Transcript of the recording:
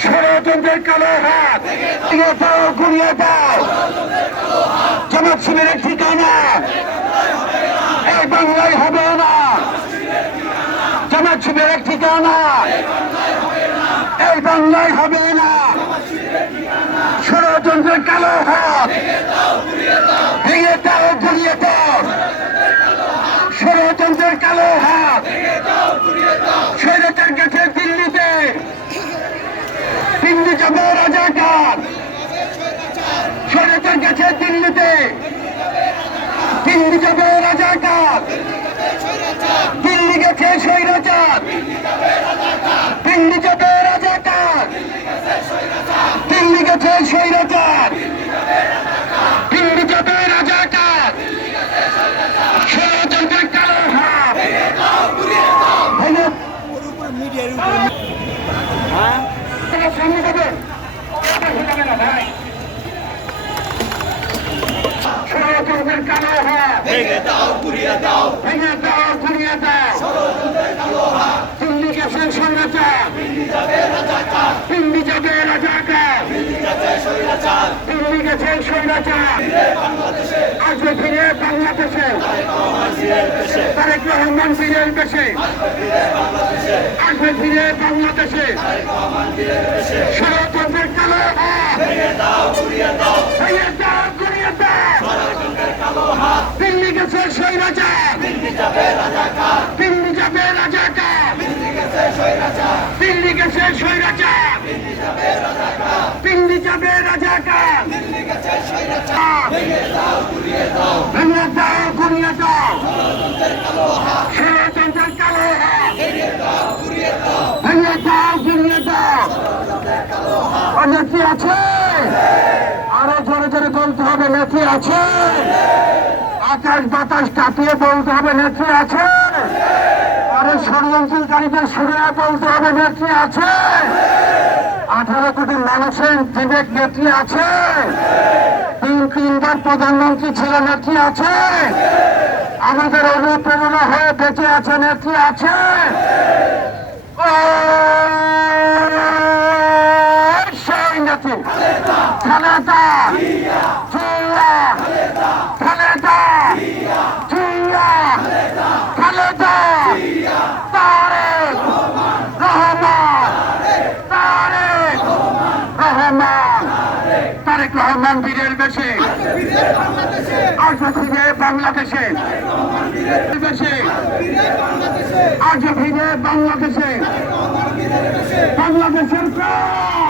ষড়যন্ত্রের কালো হাত ঠিকানা এই বাংলায় হবে না। ঠিকানা বাংলায় হবে না ভেঙে গুড়িয়ে দাও ষড়যন্ত্রের কালো হাত স্বৈরাচার গেছে দিল্লিতে দিল্লি যাবে রাজাকার স্বৈরাচার গেছে দিল্লিতে দিল্লি যাবে রাজাকার। দিল্লি গেছে স্বৈরাচার দিল্লি যাবে রাজাকার। দিল্লি গেছে স্বৈরাচার দিল্লি যাবে রাজাকার। ষড়যন্ত্রের কালো হাত। ভেঙে সামনে যাবেন যাবে না, ভাই। ষড়যন্ত্রের কালো হাত ভেঙে দাও ঘুরিয়ে দাও। ভেঙে দাও ঘুরিয়ে দাও। দিল্লি গেছেন স্বৈরাচার দিল্লি যাবে রাজাকার। দিল্লি গেছেন স্বৈরাচার আসবে ফিরে বাংলাদেশে। তারেক রহমান ফিরে দেশে আসবে ফিরে বাংলাদেশে ষড়যন্ত্রের কালো হাত ভেঙে দাও ঘুরিয়ে দাও দিল্লি গেছে স্বৈরাচার দিল্লি যাবে রাজাকার। দিল্লি গেছে স্বৈরাচার। দিল্লি যাবে রাজাকার। ভেঙে দাও ঘুরিয়ে দাও। ষড়যন্ত্রের কালো হাত। ভেঙে দাও ঘুরিয়ে দাও। নেত্রী আছে? আরও জোরে জোরে বলতে হবে নেত্রী আছে? আকাশ বাতাস কাঁপিয়ে বলতে হবে, নেত্রী আছে? আরও ষড়যন্ত্রকারীদের শুনে বলতে হবে, নেত্রী আছে? আঠারো কোটি মানুষের বিবেক নেত্রী আছে? তিন, তিনবার প্রধানমন্ত্রী ছিল নেত্রী আছে? আমাদের অনুপ্রেরণা হয়ে বেঁচে আছে, নেত্রী আছে? নেত্রী খালেদা জিয়া খালেদা জিয়া খালেদা তারেক রহমান তারেক রহমান তারেক রহমান বীরের বেশে আজ ফিরে বাংলাদেশে দেশে আজ ফিরে বাংলাদেশে বাংলাদেশের প্রাণ